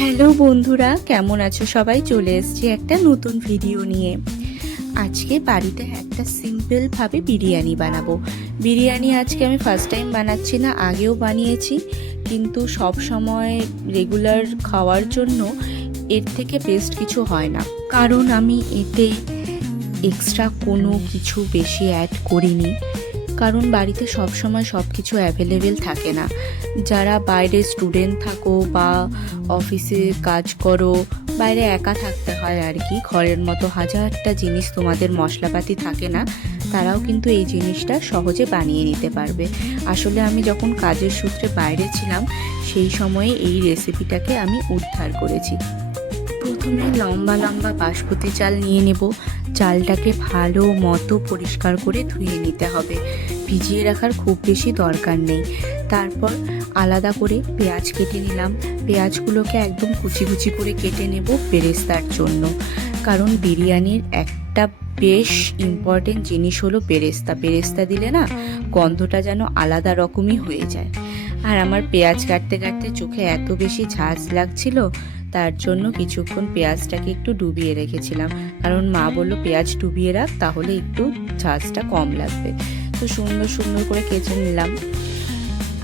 Hello বন্ধুরা, কেমন আছো সবাই? চলে এসেছি একটা নতুন ভিডিও নিয়ে। আজকে বাড়িতে একটা সিম্পলভাবে বিরিয়ানি বানাবো। বিরিয়ানি আজকে আমি ফার্স্ট টাইম বানাচ্ছি না, আগেও বানিয়েছি, কিন্তু সব সময় রেগুলার খাওয়ার জন্য এর থেকে বেস্ট কিছু হয় না, কারণ আমি এতে এক্সট্রা কোনো কিছু বেশি অ্যাড করিনি। কারণ বাড়িতে সব সময় সব কিছু অ্যাভেলেবেল থাকে না। যারা বাইরে স্টুডেন্ট থাকো বা অফিসে কাজ করো, বাইরে একা থাকতে হয় আর কি, ঘরের মতো হাজারটা জিনিস তোমাদের মশলাপাতি থাকে না, তারাও কিন্তু এই জিনিসটা সহজে বানিয়ে নিতে পারবে। আসলে আমি যখন কাজের সূত্রে বাইরে ছিলাম, সেই সময়ে এই রেসিপিটাকে আমি উদ্ধার করেছি। প্রথমে লম্বা লম্বা বাসমতি চাল নিয়ে নেব। চালটাকে ভালো মতো পরিষ্কার করে ধুয়ে নিতে হবে, ভিজিয়ে রাখার খুব বেশি দরকার নেই। তারপর আলাদা করে পেঁয়াজ কেটে নিলাম। পেঁয়াজগুলোকে একদম কুচি কুচি করে কেটে নেব বেরেস্তার জন্য, কারণ বিরিয়ানির একটা বেশ ইম্পর্টেন্ট জিনিস হলো বেরেস্তা। বেরেস্তা দিলে না গন্ধটা যেন আলাদা রকমই হয়ে যায়। আর আমার পেঁয়াজ কাটতে কাটতে চোখে এত বেশি ঝাঁজ লাগছিল, তার জন্য কিছুক্ষণ পেঁয়াজটাকে একটু ডুবিয়ে রেখেছিলাম, কারণ মা বললো পেঁয়াজ ডুবিয়ে রাখ, তাহলে একটু ঝাঁজটা কম লাগবে। তো সুন্দর সুন্দর করে কেটে নিলাম।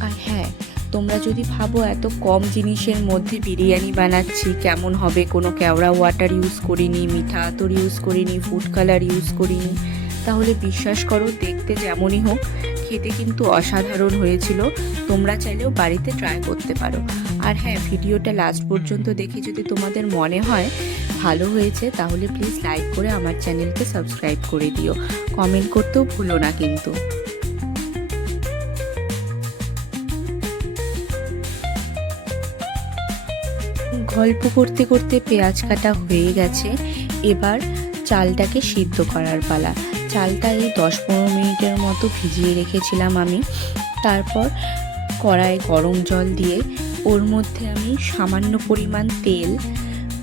আর হ্যাঁ, তোমরা যদি ভাবো এত কম জিনিসের মধ্যে বিরিয়ানি বানাচ্ছি কেমন হবে, কোনো কেওড়া ওয়াটার ইউজ করিনি, মিঠা আতর ইউজ করিনি, ফুড কালার ইউজ করিনি, তাহলে বিশ্বাস করো দেখতে যেমনই হোক, খেতে কিন্তু অসাধারণ হয়েছিল। তোমরা চাইলেও বাড়িতে ট্রাই করতে পারো। আর হ্যাঁ, ভিডিওটা লাস্ট পর্যন্ত দেখে যদি তোমাদের মনে হয় ভালো হয়েছে, তাহলে প্লিজ লাইক করে আমার চ্যানেলকে সাবস্ক্রাইব করে দিও। কমেন্ট করতেও ভুলো না কিন্তু। গল্প করতে করতে পেঁয়াজ কাটা হয়ে গেছে, এবার চালটাকে সিদ্ধ করার পালা। চালটা এই 10-15 মিনিটের মতো ভিজিয়ে রেখেছিলাম আমি। তারপর কড়াই গরম জল দিয়ে ওর মধ্যে আমি সামান্য পরিমাণ তেল,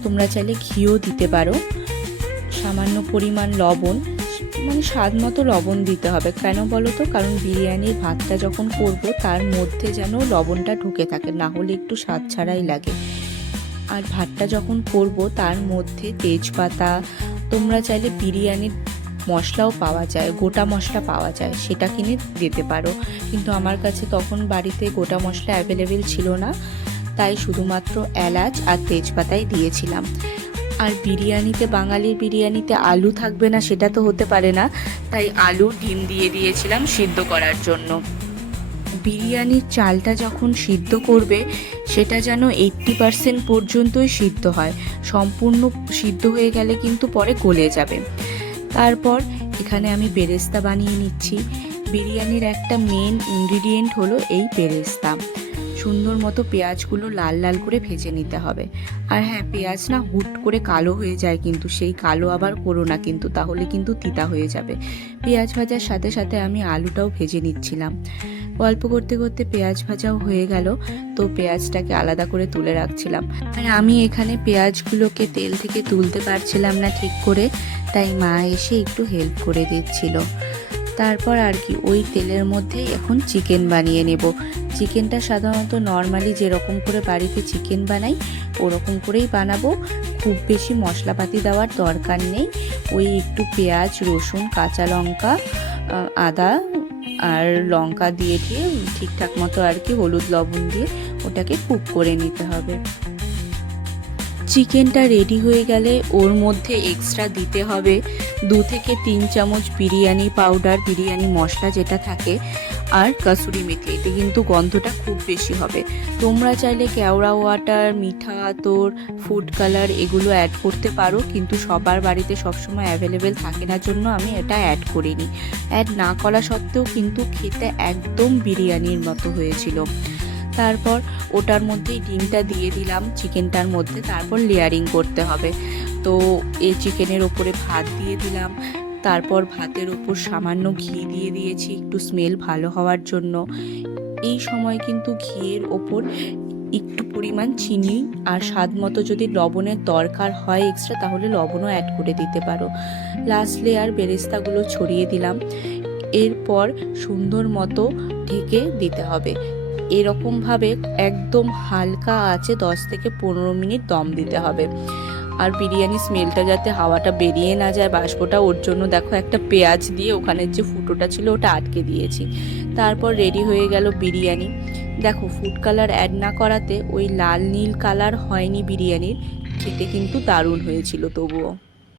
তোমরা চাইলে ঘিও দিতে পারো, সামান্য পরিমাণ লবণ, মানে স্বাদ মতো লবণ দিতে হবে। কেন বলো তো? কারণ বিরিয়ানির ভাতটা যখন করব তার মধ্যে যেন লবণটা ঢুকে থাকে, না হলে একটু স্বাদ ছাড়াই লাগে। আর ভাতটা যখন করব তার মধ্যে তেজপাতা, তোমরা চাইলে বিরিয়ানির মশলাও পাওয়া যায়, গোটা মশলা পাওয়া যায়, সেটা কিনে দিতে পারো, কিন্তু আমার কাছে তখন বাড়িতে গোটা মশলা অ্যাভেলেবেল ছিল না, তাই শুধুমাত্র এলাচ আর তেজপাতাই দিয়েছিলাম। আর বিরিয়ানিতে, বাঙালির বিরিয়ানিতে আলু থাকবে না সেটা তো হতে পারে না, তাই আলু ডিম দিয়ে দিয়েছিলাম সিদ্ধ করার জন্য। বিরিয়ানির চালটা যখন সিদ্ধ করবে, সেটা যেন 80% পর্যন্তই সিদ্ধ হয়, সম্পূর্ণ সিদ্ধ হয়ে গেলে কিন্তু পরে গলে যাবে। তারপর এখানে আমি বেরেস্তা বানিয়ে নিচ্ছি। বিরিয়ানির একটা মেন ইনগ্রিডিয়েন্ট হলো এই বেরেস্তা। সুন্দর মতো পেঁয়াজগুলো লাল লাল করে ভেজে নিতে হবে। আর হ্যাঁ, পেঁয়াজ না হুট করে কালো হয়ে যায়, কিন্তু সেই কালো আবার করো না কিন্তু, তাহলে কিন্তু তিতা হয়ে যাবে। পেঁয়াজ ভাজার সাথে সাথে আমি আলুটাও ভেজে নিচ্ছিলাম। গল্প করতে করতে পেঁয়াজ ভাজাও হয়ে গেল, তো পেঁয়াজটাকে আলাদা করে তুলে রাখছিলাম। আর আমি এখানে পেঁয়াজগুলোকে তেল থেকে তুলতে পারছিলাম না ঠিক করে, তাই মা এসে একটু হেল্প করে দিচ্ছিল। তারপর আর কি, ওই তেলের মধ্যেই এখন চিকেন বানিয়ে নেব। চিকেনটা সাধারণত নর্মালি যেরকম করে বাড়িতে চিকেন বানাই ওরকম করেই বানাবো, খুব বেশি মশলাপাতি দেওয়ার দরকার নেই। ওই একটু পেঁয়াজ, রসুন, কাঁচা লঙ্কা, আদা আর লঙ্কা দিয়ে ঠিকঠাক মতো আর কি হলুদ লবণ দিয়ে ওটাকে কুক করে নিতে হবে। চিকেনটা রেডি হয়ে গেলে ওর মধ্যে এক্সট্রা দিতে হবে 2 থেকে 3 চামচ বিরিয়ানি পাউডার, বিরিয়ানি মশলা যেটা থাকে, আর কাসুরি মেথি। এতে কিন্তু গন্ধটা খুব বেশি হবে। তোমরা চাইলে কেওড়া ওয়াটার, মিঠা আতর, ফুড কালার এগুলো অ্যাড করতে পারো, কিন্তু সবার বাড়িতে সবসময় অ্যাভেলেবেল থাকে না জন্য আমি এটা অ্যাড করিনি। অ্যাড না করা সত্ত্বেও কিন্তু খেতে একদম বিরিয়ানির মতো হয়েছিল। তারপর ওটার মধ্যেই ডিমটা দিয়ে দিলাম চিকেনটার মধ্যে, তারপর লেয়ারিং করতে হবে। তো এই চিকেনের ওপরে ভাত দিয়ে দিলাম, তারপর ভাতের ওপর সামান্য ঘি দিয়ে দিয়েছি একটু স্মেল ভালো হওয়ার জন্য। এই সময় কিন্তু ঘিয়ের ওপর একটু পরিমাণ চিনি আর স্বাদ মতো যদি লবণের দরকার হয় এক্সট্রা, তাহলে লবণও অ্যাড করে দিতে পারো। লাস্ট লেয়ার বেরেস্তাগুলো ছড়িয়ে দিলাম, এরপর সুন্দর মতো ঢেকে দিতে হবে। এরকমভাবে একদম হালকা আঁচে 10 থেকে 15 মিনিট দম দিতে হবে। আর বিরিয়ানির স্মেলটা যাতে হাওয়াটা বেরিয়ে না যায়, বাষ্পটা, ওর জন্য দেখো একটা পেঁয়াজ দিয়ে ওখানের যে ফুটোটা ছিল ওটা আটকে দিয়েছি। তারপর রেডি হয়ে গেল বিরিয়ানি। দেখো ফুড কালার অ্যাড না করাতে ওই লাল নীল কালার হয়নি বিরিয়ানির, খেতে কিন্তু দারুণ হয়েছিল তবুও।